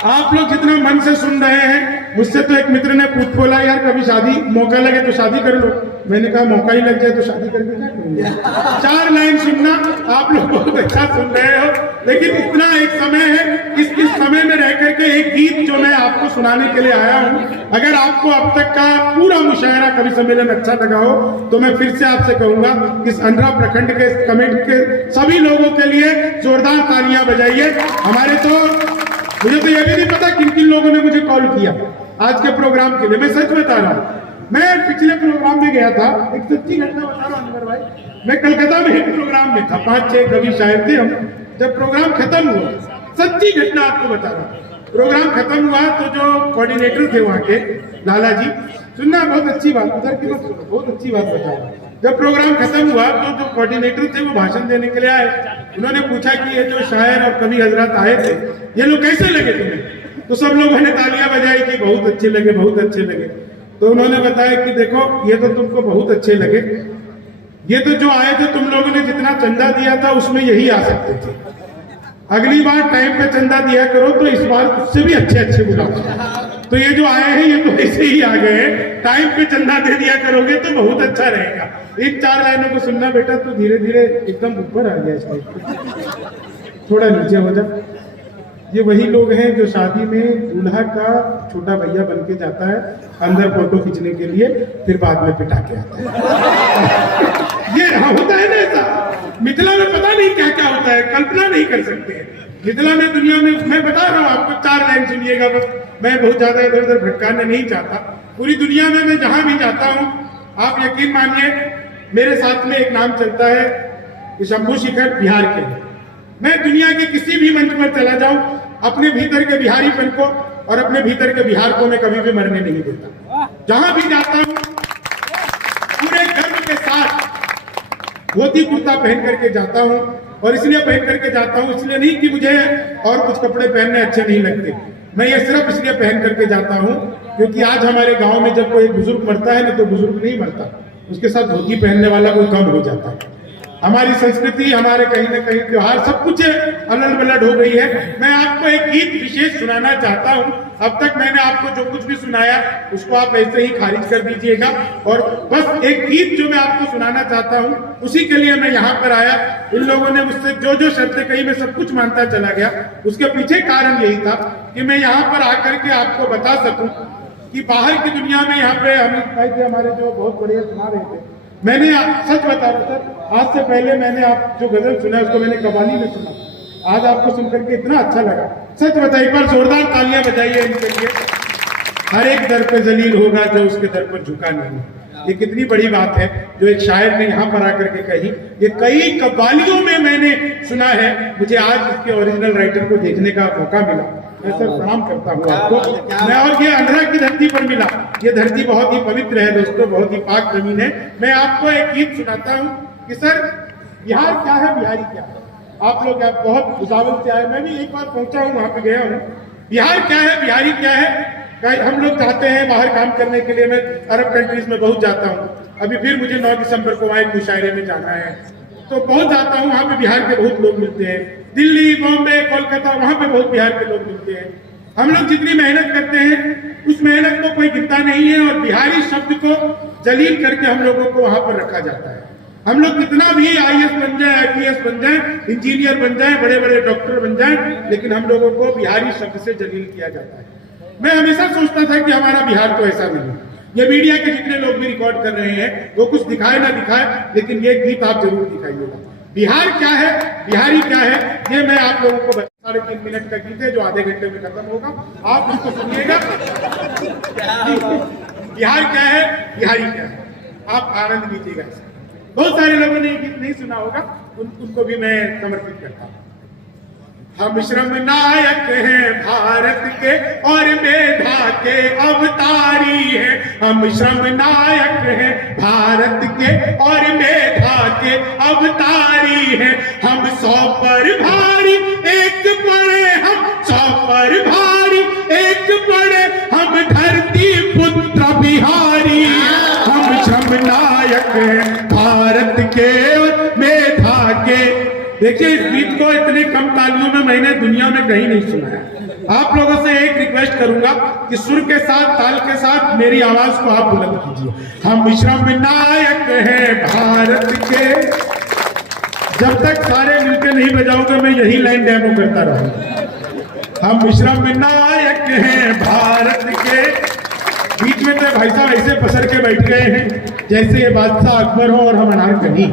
आप लोग जितना मन से सुन रहे हैं, मुझसे तो एक मित्र ने पूछ बोला यार कभी शादी मौका लगे तो शादी कर लो। मैंने कहा मौका ही लग जाए तो शादी करके क्या करूंगा। 4 लाइन सुनना, आप लोग बहुत अच्छा सुन रहे हो, लेकिन इतना एक समय है, इस समय में रह करके एक गीत जो मैं आपको सुनाने के लिए आया हूँ। अगर आपको अब तक का पूरा मुशायरा कवि सम्मेलन अच्छा लगा हो तो मैं फिर से आपसे कहूंगा इस अंधरा प्रखंड के कमेटी के सभी लोगों के लिए जोरदार तालियां बजाइए। हमारे तो मुझे तो यह भी नहीं पता किन किन लोगों ने मुझे कॉल किया आज के प्रोग्राम के लिए। मैं सच बता रहा हूँ, मैं पिछले प्रोग्राम में गया था, एक सच्ची घटना बता रहा हूँ अनवर भाई। मैं कलकत्ता में एक प्रोग्राम में था, 5-6 कवि शायर थे हम। जब प्रोग्राम खत्म हुआ, सच्ची घटना आपको बता रहा हूँ, प्रोग्राम खत्म हुआ तो जो कोऑर्डिनेटर थे वहाँ के लाला जी, सुनना बहुत अच्छी बात, उधर की बहुत अच्छी बात बता रहा हूँ। जब प्रोग्राम खत्म हुआ तो जो कोऑर्डिनेटर थे वो भाषण देने के लिए आए। उन्होंने पूछा कि ये जो शायर और कवि हजरत आए थे ये लोग कैसे लगे तुम्हें? तो सब लोगों ने तालियां बजाई कि बहुत अच्छे लगे, बहुत अच्छे लगे। तो उन्होंने बताया कि देखो ये तो तुमको बहुत अच्छे लगे, ये तो जो आए थे तुम लोगों ने जितना चंदा दिया था उसमें यही आ सकते थे। अगली बार टाइम पे चंदा दिया करो तो इस बार उससे भी अच्छे अच्छे बुलाओ। तो ये जो आए हैं ये तो ऐसे ही आ गए हैं, टाइम पे चंदा दे दिया करोगे तो बहुत अच्छा रहेगा। इन 4 लाइनों को सुनना बेटा तो धीरे धीरे एकदम ऊपर आ गया इस टाइप, थोड़ा नीचे हो जा। ये वही लोग हैं जो शादी में दूल्हा का छोटा भैया बन के जाता है अंदर फोटो खींचने के लिए, फिर बाद में पिटा के आता है। ये होता है ना ऐसा, मिथिला में पता नहीं क्या क्या होता है, कल्पना नहीं कर सकते। मिथिला में दुनिया में मैं बता रहा हूँ आपको, 4 लाइन सुनिएगा बस, मैं बहुत ज्यादा इधर उधर भटकाना नहीं चाहता। पूरी दुनिया में मैं जहां भी जाता हूँ, आप यकीन मानिए मेरे साथ में एक नाम चलता है शंभू शिखर बिहार के। मैं दुनिया के किसी भी मंच पर चला जाऊं, अपने भीतर के बिहारीपन को और अपने भीतर के बिहार को मैं कभी भी मरने नहीं देता। जहां भी जाता हूं पूरे गर्व के साथ धोती कुर्ता पहन करके जाता हूं, और इसलिए पहन करके जाता हूं, इसलिए नहीं कि मुझे और कुछ कपड़े पहनने अच्छे नहीं लगते। मैं ये सिर्फ इसलिए पहन करके जाता हूं क्योंकि आज हमारे गांव में जब कोई बुजुर्ग मरता है ना तो बुजुर्ग नहीं मरता, उसके साथ धोती पहनने वाला कोई कम हो जाता है। हमारी संस्कृति, हमारे कहीं ना कहीं त्योहार सब कुछ अलग बलट हो गई है। मैं आपको एक गीत विशेष सुनाना चाहता हूं। अब तक मैंने आपको जो कुछ भी सुनाया उसको आप ऐसे ही खारिज कर दीजिएगा, और बस एक गीत जो मैं आपको सुनाना चाहता हूं उसी के लिए मैं यहाँ पर आया। इन लोगों ने मुझसे जो जो शर्तें कही मैं सब कुछ मानता चला गया। उसके पीछे कारण यही था कि मैं यहाँ पर आकर के आपको बता सकूं कि बाहर की दुनिया में, यहाँ पे अमित भाई थे हमारे जो बहुत बढ़िया सुना रहे थे, मैंने सच बता रहा सर, आज से पहले मैंने आप जो गजल सुना उसको मैंने कव्वाली में सुना, आज आपको सुनकर के इतना अच्छा लगा। सच बताइए, एक बार जोरदार तालियां बजाइए इनके लिए। हर एक दर पे जलील होगा जो उसके दर पर झुका नहीं। ये कितनी बड़ी बात है जो एक शायर ने यहाँ पर आकर के कही। ये कई कव्वालियों में मैंने सुना है। मुझे आज इसके ओरिजिनल राइटर को देखने का मौका मिला, मैं सर प्रणाम करता हूँ आपको। मैं और ये अंधरा की धरती पर मिला। ये धरती बहुत ही पवित्र है दोस्तों, बहुत ही पाक जमीन है। मैं आपको एक गीत सुनाता हूँ कि सर बिहार क्या है, बिहारी क्या है। आप लोग बहुत भुसावल से आए, मैं भी एक बार पहुंचा हूँ, वहां पे गया हूँ। बिहार क्या है, बिहारी क्या है। हम लोग जाते हैं बाहर काम करने के लिए, मैं अरब कंट्रीज में बहुत जाता हूँ। अभी फिर मुझे 9 दिसंबर को वहाँ एक मुशायरे में जाना है, तो बहुत जाता हूँ। वहाँ पे बिहार के बहुत लोग मिलते हैं, दिल्ली, बॉम्बे, कोलकाता, वहाँ पे बहुत बिहार के लोग मिलते हैं। हम लोग जितनी मेहनत करते हैं उस मेहनत को कोई गिनता नहीं है, और बिहारी शब्द को जलील करके हम लोगों को वहां पर रखा जाता है। हम लोग कितना भी IAS बन जाए, IPS बन जाए, इंजीनियर बन जाए, बड़े बड़े डॉक्टर बन जाए, लेकिन हम लोगों को बिहारी शब्द से जलील किया जाता है। मैं हमेशा सोचता था कि हमारा बिहार तो ऐसा नहीं है। ये मीडिया के जितने लोग भी रिकॉर्ड कर रहे हैं वो कुछ दिखाए ना दिखाए, लेकिन ये गीत आप जरूर दिखाइएगा। बिहार क्या है, बिहारी क्या है, ये मैं आप लोगों को 3.5 मिनट का गीत है जो आधे घंटे में खत्म होगा, आप उसको सुनिएगा। बिहार क्या है, बिहारी क्या है, आप आनंद लीजिएगा इसका। बहुत सारे लोगों ने ये गीत नहीं सुना होगा, उनको भी मैं समर्पित करता हूँ। हम श्रम नायक हैं भारत के और मेधा के अवतारी हैं। हम श्रम नायक हैं भारत के और मेधा के अवतारी हैं। हम 100 पर भारी एक पड़े, हम 100 पर भारी एक पड़े, हम धरती पुत्र बिहारी। हम श्रम नायक हैं भारत के और मेधा के। देखिए इस गीत को इतनी कम तालियों में मैंने दुनिया में कहीं नहीं सुना है। आप लोगों से एक रिक्वेस्ट करूंगा कि सुर के साथ, ताल के साथ मेरी आवाज को आप बुलंद कीजिए। हम श्रम नायक हैं भारत के। जब तक सारे मिलकर नहीं बजाओगे मैं यही लाइन डेमो करता रहूंगा। हम श्रम नायक हैं भारत के। बीच में तो भाई साहब ऐसे पसर के बैठ गए हैं जैसे ये बादशाह अकबर हो और हम अनार कहीं।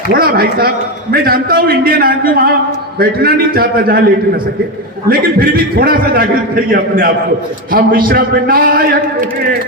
थोड़ा भाई साहब, मैं जानता हूँ इंडियन आदमी वहां बैठना नहीं चाहता जहां लेट न सके, लेकिन फिर भी थोड़ा सा जागृत करिए अपने आप को। हम श्रम नायक हैं,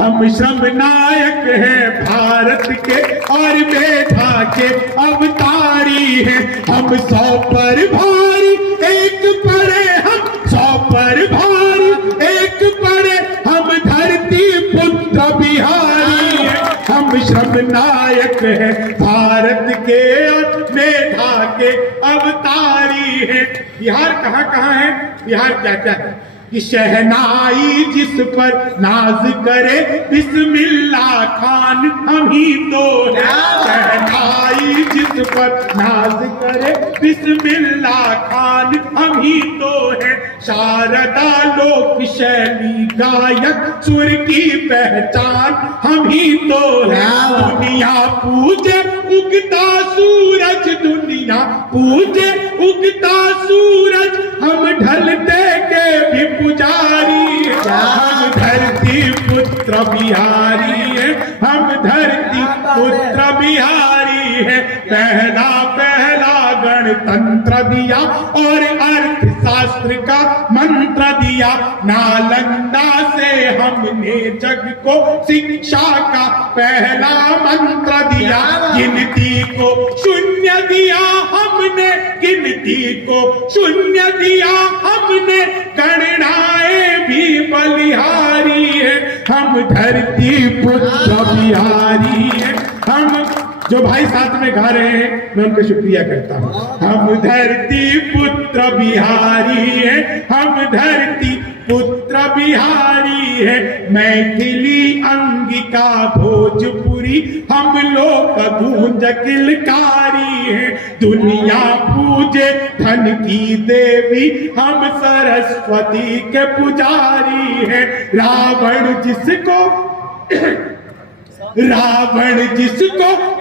हम श्रम नायक हैं भारत के और मेधा के अवतारी हैं। हम 100 पर भारी एक पड़े, हम 100 पर भारी एक पड़े, हम धरती पुत्र बिहारी हैं। हम श्रम नायक हैं भारत के और मेधा के अवतारी हैं। बिहार कहाँ कहाँ है, बिहार क्या क्या है कि शहनाई जिस पर नाज करे बिस्मिल्लाह खान हम ही तो है। शहनाई जिस पर नाज करे बिस्मिल्लाह खान हम ही तो है। शारदा लोक शैली गायक सुर की पहचान हम ही तो है। दुनिया पूजे उगता सूरज, दुनिया पूजे उगता सूरज, हम ढलते के भी पुजारी हैं। हम धरती पुत्र बिहारी हैं, हम धरती पुत्र बिहारी हैं। पहला पहला गणतंत्र दिया और अर्थशास्त्र का मंत्र दिया। नालंदा से हमने जग को शिक्षा का पहला मंत्र दिया। गिनती को शून्य दिया हमने, गिनती को शून्य दिया हमने, गणनाएं भी बलिहारी है। हम धरती पुत्र बिहारी हैं। हम जो भाई साथ में गा रहे हैं मैं उनका शुक्रिया करता हूँ। हम धरती पुत्र बिहारी हैं, हम धरती पुत्र बिहारी है। मैथिली अंगिका भोजपुरी हम लोग गूंज किलकारी है। दुनिया पूजे धन की देवी, हम सरस्वती के पुजारी है। रावण जिसको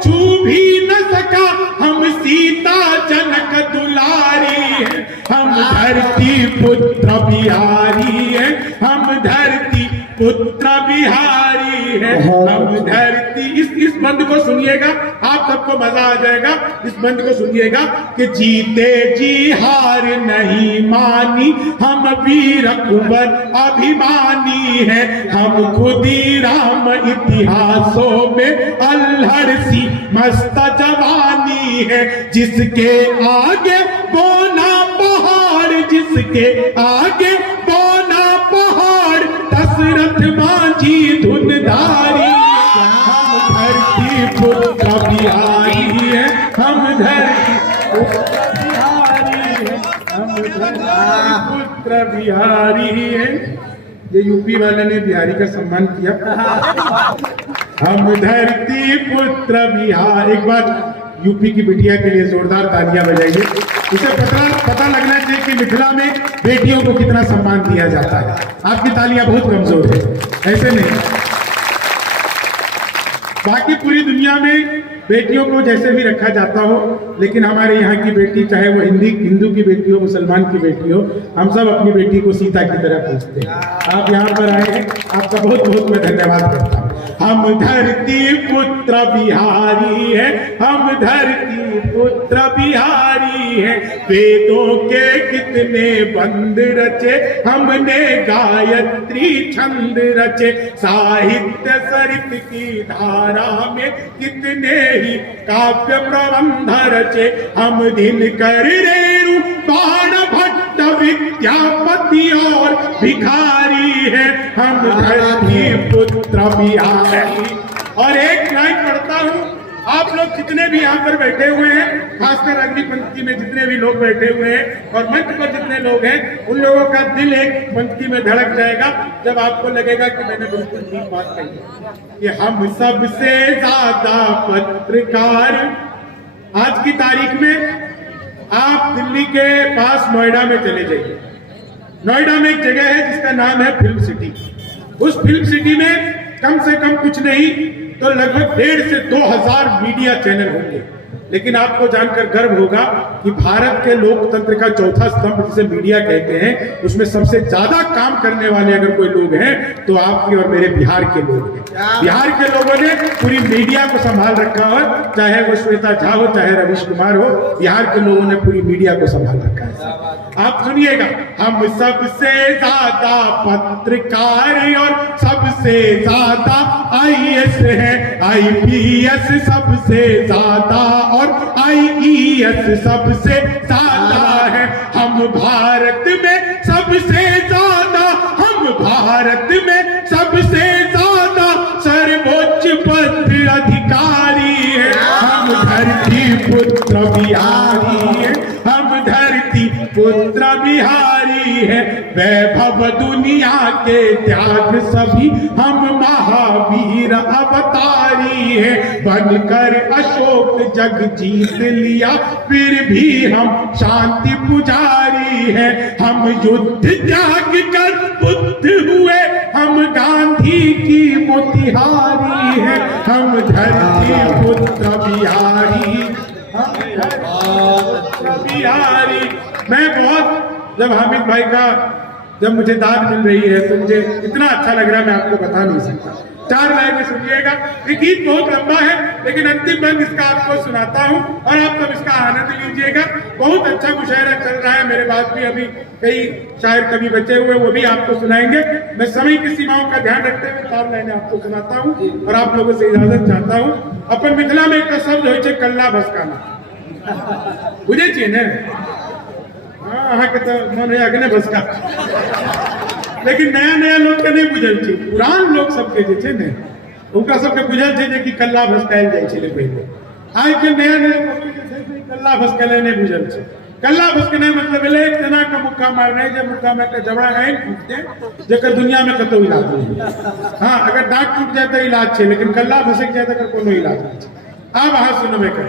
छू भी न सका, हम सीता जनक दुलारी है। हम धरती पुत्र बिहारी है, हम धरती पुत्र बिहारी है। हम धरती इस बंद को सुनिएगा, आप सबको मजा आ जाएगा। इस बंद को सुनिएगा कि जीते जी हार नहीं मानी, हम वीर कुंवर अभिमानी है। हम खुदीराम इतिहासों में अल्हड़ सी मस्त जवानी है। जिसके आगे बोना पहाड़, जिसके आगे बोना पहाड़, दशरथ माझी धुनधारी। हम धरती पुत्र बिहारी है, हम धरती पुत्र बिहारी है, हम धरती पुत्र बिहारी है। ये यूपी वाले ने बिहारी का सम्मान किया। हम धरती पुत्र बिहार। एक बार यूपी की बिटिया के लिए जोरदार तालियां बजाइए। उसे पता लगना चाहिए कि मिथिला में बेटियों को कितना सम्मान दिया जाता है। आपकी तालियां बहुत कमजोर है, ऐसे नहीं। बाकी पूरी दुनिया में बेटियों को जैसे भी रखा जाता हो, लेकिन हमारे यहाँ की बेटी, चाहे वो हिंदू की बेटी हो, मुसलमान की बेटी हो, हम सब अपनी बेटी को सीता की तरह पूछते हैं। आप यहाँ पर आए हैं, आपका बहुत बहुत मैं धन्यवाद करता हूँ। हम धरती पुत्र बिहारी है, हम धरती पुत्र बिहारी है। वेदों के कितने बंद रचे, हमने गायत्री छंद रचे। साहित्य सरित की धारा में कितने ही काव्य प्रबंध रचे। हम दिनकर रेणु बाण भट्ट विद्यापति और भिखारी है। हम धरती पुत्र बिहारी। और एक लाइन पढ़ता हूँ, आप लोग जितने भी यहाँ पर बैठे हुए हैं, खासकर अगली पंक्ति में जितने भी लोग बैठे हुए हैं और मंच पर जितने लोग हैं, उन लोगों का दिल एक पंक्ति में धड़क जाएगा जब आपको लगेगा कि मैंने बिल्कुल ठीक बात कही कि हम सबसे ज्यादा पत्रकार आज की तारीख में आप दिल्ली के पास नोएडा में चले जाइए। नोएडा में एक जगह है जिसका नाम है फिल्म सिटी। उस फिल्म सिटी में कम से कम कुछ नहीं तो लगभग 1,500 से 2,000 मीडिया चैनल होंगे। लेकिन आपको जानकर गर्व होगा कि भारत के लोकतंत्र का चौथा स्तंभ जिसे मीडिया कहते हैं, उसमें सबसे ज्यादा काम करने वाले अगर कोई लोग हैं तो आपके और मेरे बिहार के लोग हैं। बिहार के लोगों ने पूरी मीडिया को संभाल रखा हो, चाहे वो श्वेता झा हो, चाहे रवीश कुमार हो, बिहार के लोगों ने पूरी मीडिया को संभाल रखा है। आप सुनिएगा, हम सबसे ज्यादा पत्रकार और सबसे ज्यादा IAS है, IPS सबसे ज्यादा और IES सबसे ज्यादा है। हम भारत में सबसे ज्यादा, हम भारत में सबसे ज्यादा सर्वोच्च पद अधिकारी है। हम धरती पुत्र बिहारी है, हम धरती पुत्र बिहारी है। वैभव दुनिया के त्याग सभी हम महावीर अवतारी है। बनकर अशोक जग जीत लिया फिर भी हम शांति पुजारी है। हम युद्ध त्याग कर बुद्ध हुए, हम गांधी की मोतिहारी है। हम धरती पुत्र बिहारी, बिहारी। मैं बहुत, जब हामिद भाई का जब मुझे दाद मिल रही है तो मुझे इतना अच्छा लग रहा है, मैं आपको बता नहीं सकता। 4 लाइनें सुनिएगा। ये गीत बहुत लंबा है लेकिन अंतिम बंद इसका आपको सुनाता हूँ और आप सब इसका आनंद लीजिएगा। बहुत अच्छा मुशायरा चल रहा है, मेरे बाद भी अभी कई शायर कवि बचे हुए, वो भी आपको सुनाएंगे। मैं समय की सीमाओं का ध्यान रखते हुए 4 लाइनें आपको सुनाता हूँ और आप लोगों से इजाजत चाहता हूँ। अपन मिथिला में एक शब्द हो कल्ला भसकाना, बुझे छे ने? हाँ के तो मन अगने भसका, लेकिन नया नया लोग के नहीं बुझल छे। पुरान लोग सबके जे छे ने उनका सबके बुझल छे कि कल्ला भसकायल जाय छे पहले। आज के नया नया लोग जे छे कल्ला भसकायल नहीं बुझल छे। कल्ला भसकने मतलब है एक जना का मुक्का मारने, जब मुक्का में जबड़ा है फूटते जेकर दुनिया में कतो इलाज नहीं। हाँ, अगर दांत टूट जाए तो इलाज छे, लेकिन कल्ला भसक जाए तो कोनो इलाज नहीं। अब हाँ सुनो बेकर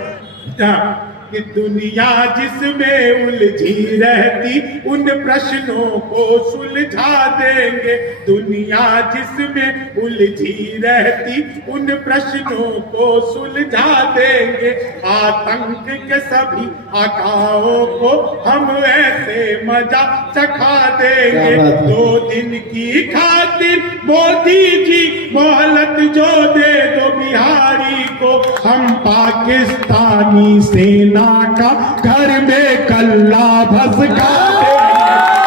कि दुनिया जिसमें उलझी रहती उन प्रश्नों को सुलझा देंगे। दुनिया जिसमें उलझी रहती उन प्रश्नों को सुलझा देंगे। आतंक के सभी आकाओं को हम ऐसे मजा चखा देंगे। 2 दिन की खातिर मोदी जी मोहलत जो दे दो बिहारी को, हम पाकिस्तानी सेना का घर में कल्ला भसका देंगे।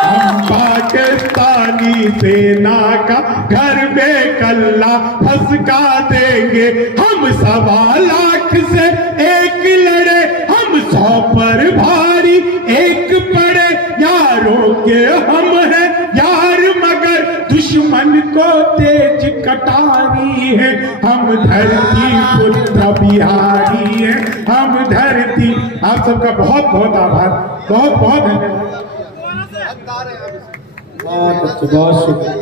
हम पाकिस्तानी सेना का घर में कल्ला भसका देंगे। हम 1.25 लाख से एक लड़े, हम 100 पर भारी एक पड़े। यारों के हम हैं यार मगर दुश्मन को तेज कटारी है। हम धरती पुत्र बिहारी है, हम धरती। आप सबका बहुत बहुत आभार, बहुत बहुत धन्यवाद। बहुत शुक्रिया।